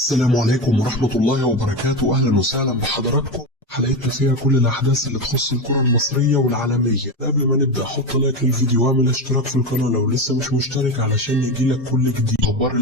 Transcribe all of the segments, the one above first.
السلام عليكم ورحمة الله وبركاته. أهلا وسهلا بحضراتكم. حلقتنا فيها كل الأحداث اللي تخص الكرة المصرية والعالمية. قبل ما نبدأ حط لايك للفيديو واعمل اشتراك في القناة لو لسه مش مشترك علشان يجيلك كل جديد. أخبار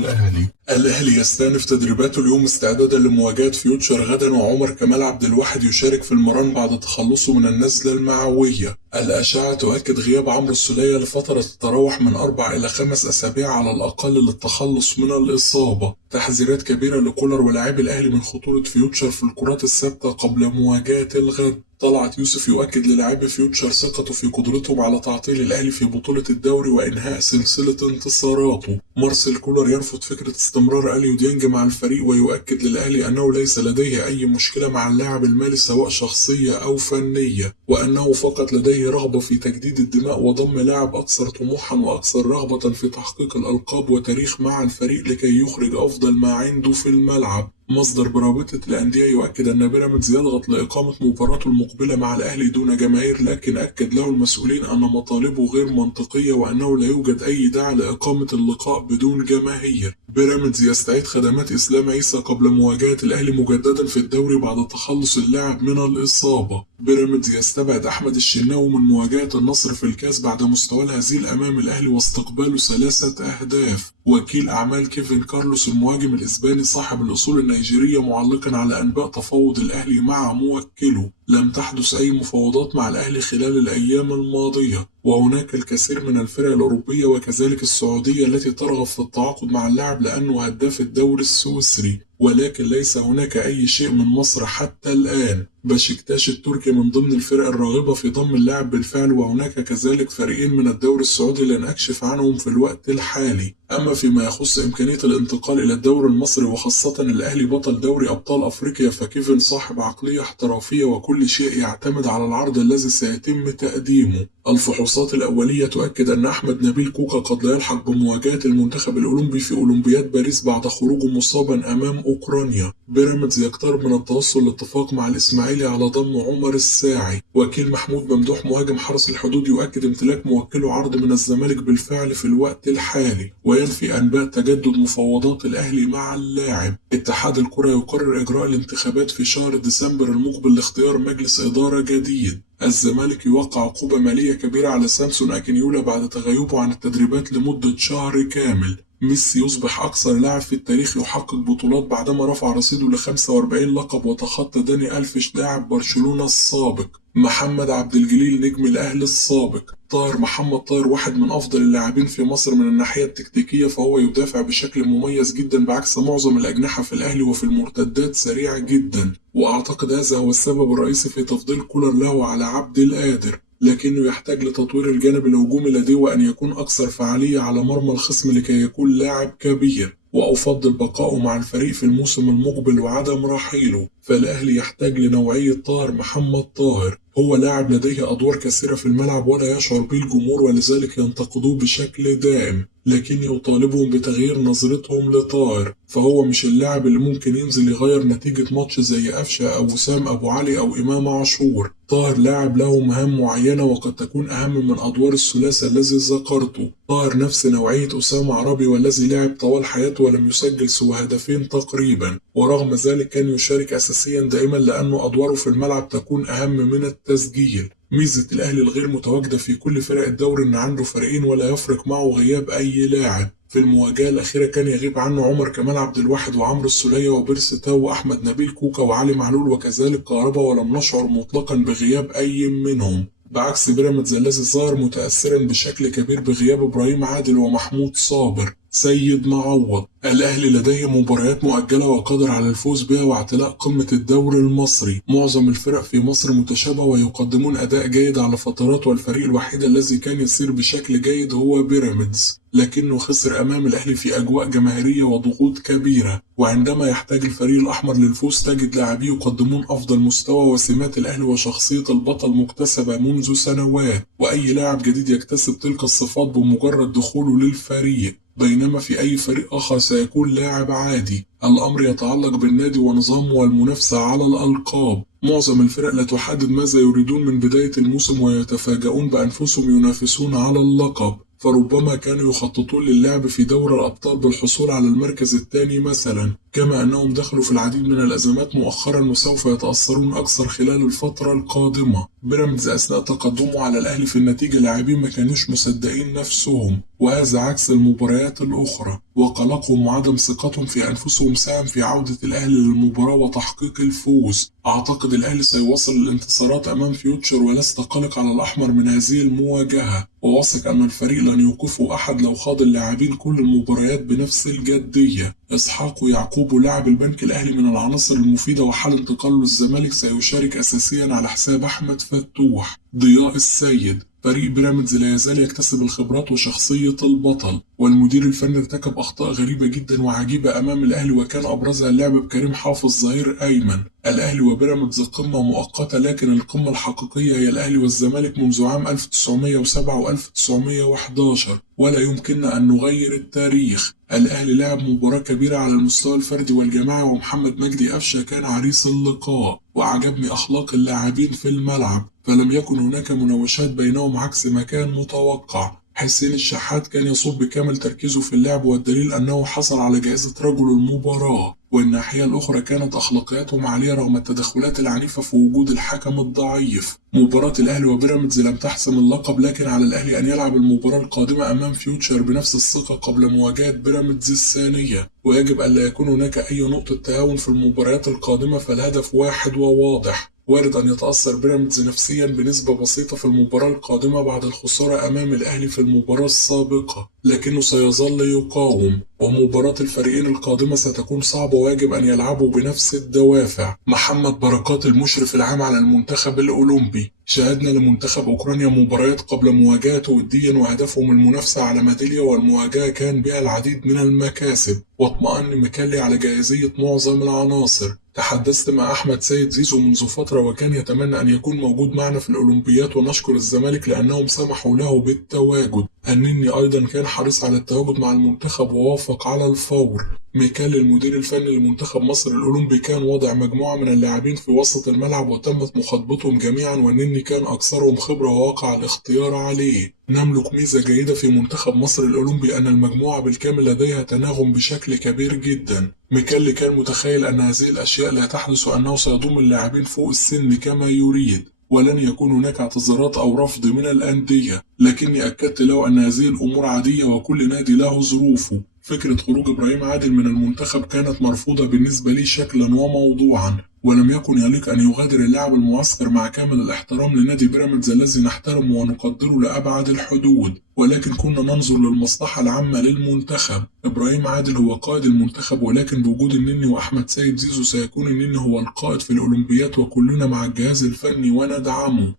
الأهلي يستأنف تدريباته اليوم استعدادا لمواجهة فيوتشر غدا، وعمر كمال عبد الواحد يشارك في المران بعد تخلصه من النزلة المعوية. الأشعة تؤكد غياب عمرو السولية لفترة تتراوح من 4 إلى 5 أسابيع على الأقل للتخلص من الإصابة. تحذيرات كبيرة لكولر ولاعبي الأهلي من خطورة فيوتشر في الكرات الثابتة قبل مواجهة الغد. طلعت يوسف يؤكد للاعبي فيوتشر ثقته في قدرتهم على تعطيل الأهلي في بطولة الدوري وإنهاء سلسلة انتصاراته. مارسيل كولر يرفض فكرة استمرار أليو ديانج مع الفريق ويؤكد للأهلي أنه ليس لديه أي مشكلة مع اللاعب المالي سواء شخصية أو فنية، وأنه فقط لديه رغبة في تجديد الدماء وضم لاعب أكثر طموحا وأكثر رغبة في تحقيق الألقاب وتاريخ مع الفريق لكي يخرج أفضل ما عنده في الملعب. مصدر برابطة الأندية يؤكد أن بيراميدز يضغط لإقامة مباراته المقبلة مع الأهلي دون جماهير، لكن أكد له المسؤولين أن مطالبه غير منطقية وأنه لا يوجد أي داعي لإقامة اللقاء بدون جماهير. بيراميدز يستعيد خدمات إسلام عيسى قبل مواجهة الأهلي مجددا في الدوري بعد تخلص اللاعب من الإصابة. بيراميدز يستبعد أحمد الشناوي من مواجهة النصر في الكاس بعد مستوى الهزيل أمام الأهلي واستقباله 3 أهداف. وكيل أعمال كيفن كارلوس المهاجم الإسباني صاحب الأصول النيجيرية معلقا على أنباء تفاوض الأهلي مع موكله: لم تحدث أي مفاوضات مع الأهلي خلال الأيام الماضية، وهناك الكثير من الفرق الأوروبية وكذلك السعودية التي ترغب في التعاقد مع اللاعب لأنه هداف الدوري السويسري، ولكن ليس هناك أي شيء من مصر حتى الآن. بشكتاش التركي من ضمن الفرق الراغبة في ضم اللاعب بالفعل، وهناك كذلك فريقين من الدوري السعودي لن أكشف عنهم في الوقت الحالي. أما فيما يخص إمكانية الانتقال إلى الدوري المصري وخاصة الأهلي بطل دوري أبطال أفريقيا، فكيفن صاحب عقلية احترافية وكل شيء يعتمد على العرض الذي سيتم تقديمه. الفحوصات الأولية تؤكد أن أحمد نبيل كوكا قد لا يلحق بمواجهة المنتخب الأولمبي في أولمبياد باريس بعد خروجه مصابا أمام أوكرانيا. بيراميدز يقترب من التوصل لاتفاق مع الإسماعيلي على ضم عمر الساعي. وكيل محمود ممدوح مهاجم حرس الحدود يؤكد امتلاك موكله عرض من الزمالك بالفعل في الوقت الحالي، وينفي أنباء تجدد مفاوضات الأهلي مع اللاعب. اتحاد الكرة يقرر إجراء الانتخابات في شهر ديسمبر المقبل لاختيار مجلس إدارة جديد. الزمالك يوقع عقوبة مالية كبيرة على سامسون أكينيولا بعد تغيبه عن التدريبات لمدة شهر كامل. ميسي يصبح أكثر لاعب في التاريخ يحقق بطولات بعدما رفع رصيده ل 45 لقب وتخطى داني ألفيش لاعب برشلونة السابق. محمد عبد الجليل نجم الأهلي السابق. طاهر محمد طاهر واحد من أفضل اللاعبين في مصر من الناحية التكتيكية، فهو يدافع بشكل مميز جدا بعكس معظم الأجنحة في الأهلي، وفي المرتدات سريع جدا، وأعتقد هذا هو السبب الرئيسي في تفضيل كولر له على عبد القادر، لكنه يحتاج لتطوير الجانب الهجومي لديه وأن يكون أكثر فعالية على مرمى الخصم لكي يكون لاعب كبير، وأفضل بقائه مع الفريق في الموسم المقبل وعدم رحيله. فالأهلي يحتاج لنوعية طاهر محمد طاهر. هو لاعب لديه أدوار كثيرة في الملعب ولا يشعر به الجمهور، ولذلك ينتقدوه بشكل دائم، لكن يطالبهم بتغيير نظرتهم لطاهر. فهو مش اللاعب اللي ممكن ينزل يغير نتيجة ماتش زي قفشة أو وسام أبو علي أو إمام عاشور. طاهر لاعب له مهام معينة وقد تكون أهم من أدوار الثلاثي الذي ذكرته. طاهر نفس نوعية أسامة عربي والذي لعب طوال حياته ولم يسجل سوى هدفين تقريبا، ورغم ذلك كان يشارك أساسيا دائما لأنه أدواره في الملعب تكون أهم من التسجيل. ميزة الأهلي الغير متواجدة في كل فرق الدوري إن عنده فريقين ولا يفرق معه غياب أي لاعب. في المواجهة الأخيرة كان يغيب عنه عمر كمال عبد الواحد وعمرو السولية وبيرسي تاو وأحمد نبيل كوكا وعلي معلول وكذلك كهربا، ولم نشعر مطلقا بغياب أي منهم، بعكس بيراميدز الذي ظهر متأثرا بشكل كبير بغياب إبراهيم عادل ومحمود صابر. سيد معوض. الأهلي لديه مباريات مؤجلة وقادر على الفوز بها واعتلاء قمة الدوري المصري. معظم الفرق في مصر متشابهة ويقدمون أداء جيد على فترات، والفريق الوحيد الذي كان يسير بشكل جيد هو بيراميدز، لكنه خسر أمام الأهلي في أجواء جماهيرية وضغوط كبيرة. وعندما يحتاج الفريق الأحمر للفوز تجد لاعبيه يقدمون أفضل مستوى، وسمات الأهلي وشخصية البطل مكتسبة منذ سنوات، وأي لاعب جديد يكتسب تلك الصفات بمجرد دخوله للفريق، بينما في أي فريق آخر سيكون لاعب عادي. الأمر يتعلق بالنادي ونظامه والمنافسة على الألقاب. معظم الفرق لا تحدد ماذا يريدون من بداية الموسم ويتفاجؤون بأنفسهم ينافسون على اللقب، فربما كانوا يخططون للعب في دوري الأبطال بالحصول على المركز الثاني مثلا، كما أنهم دخلوا في العديد من الأزمات مؤخرا وسوف يتأثرون أكثر خلال الفترة القادمة. بيراميدز أثناء تقدمه على الأهلي في النتيجة لاعبين ما كانوش مصدقين نفسهم، وهذا عكس المباريات الأخرى، وقلقهم وعدم ثقتهم في أنفسهم ساهم في عودة الأهلي للمباراة وتحقيق الفوز. أعتقد الأهلي سيواصل الانتصارات أمام فيوتشر ولست قلق على الأحمر من هذه المواجهة، وواثق أن الفريق لن يوقفه أحد لو خاض اللاعبين كل المباريات بنفس الجدية. إسحاق يعقوب لاعب البنك الأهلي من العناصر المفيدة، وحال انتقاله للزمالك سيشارك أساسيا على حساب أحمد فتوح. ضياء السيد: فريق بيراميدز لا يزال يكتسب الخبرات وشخصية البطل، والمدير الفني ارتكب أخطاء غريبة جدا وعجيبة أمام الأهلي، وكان أبرزها اللعب بكريم حافظ ظهير أيمن. الأهلي وبيراميدز قمة مؤقتة، لكن القمة الحقيقية هي الأهلي والزمالك منذ عام 1907 و1911، ولا يمكننا أن نغير التاريخ. الأهلي لعب مباراة كبيرة على المستوى الفردي والجماعي، ومحمد مجدي قفشة كان عريس اللقاء، وعجبني أخلاق اللاعبين في الملعب، فلم يكن هناك مناوشات بينهم عكس ما كان متوقع. حسين الشحات كان يصب بكامل تركيزه في اللعب، والدليل أنه حصل على جائزة رجل المباراة. والناحية الأخرى كانت أخلاقياتهم عالية رغم التدخلات العنيفة في وجود الحكم الضعيف. مباراة الأهلي وبيراميدز لم تحسم اللقب، لكن على الأهلي أن يلعب المباراة القادمة أمام فيوتشر بنفس الثقة قبل مواجهة بيراميدز الثانية، ويجب ألا يكون هناك أي نقطة تهاون في المباريات القادمة، فالهدف واحد وواضح. وارد أن يتأثر بيراميدز نفسيا بنسبة بسيطة في المباراة القادمة بعد الخسارة أمام الأهلي في المباراة السابقة، لكنه سيظل يقاوم، ومباراة الفريقين القادمة ستكون صعبة ويجب أن يلعبوا بنفس الدوافع. محمد بركات المشرف العام على المنتخب الأولمبي: شاهدنا لمنتخب أوكرانيا مباريات قبل مواجهته وديا، وهدفهم المنافسة على ميدالية، والمواجهة كان بها العديد من المكاسب، واطمأن ميكالي على جاهزية معظم العناصر. تحدثت مع أحمد سيد زيزو منذ فترة، وكان يتمنى أن يكون موجود معنا في الأولمبيات، ونشكر الزمالك لأنهم سمحوا له بالتواجد. النني أيضا كان حريص على التواجد مع المنتخب ووافق على الفور. ميكال المدير الفني لمنتخب مصر الأولمبي كان وضع مجموعة من اللاعبين في وسط الملعب وتمت مخاطبتهم جميعا، والنني كان أكثرهم خبرة ووقع الاختيار عليه. نملك ميزة جيدة في منتخب مصر الأولمبي أن المجموعة بالكامل لديها تناغم بشكل كبير جدا. ميكالي كان متخيل أن هذه الأشياء لا تحدث، وأنه سيضم اللاعبين فوق السن كما يريد، ولن يكون هناك اعتذارات أو رفض من الأندية، لكني أكدت له أن هذه الأمور عادية وكل نادي له ظروفه. فكرة خروج إبراهيم عادل من المنتخب كانت مرفوضة بالنسبة لي شكلا وموضوعا، ولم يكن يليق أن يغادر اللاعب المعسكر مع كامل الاحترام لنادي بيراميدز الذي نحترمه ونقدره لأبعد الحدود، ولكن كنا ننظر للمصلحة العامة للمنتخب. إبراهيم عادل هو قائد المنتخب، ولكن بوجود النني وأحمد سيد زيزو سيكون النني هو القائد في الأولمبيات، وكلنا مع الجهاز الفني وندعمه.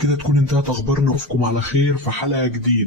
كده تكون انتهت أخبارنا، أشوفكم على خير في حلقة جديدة.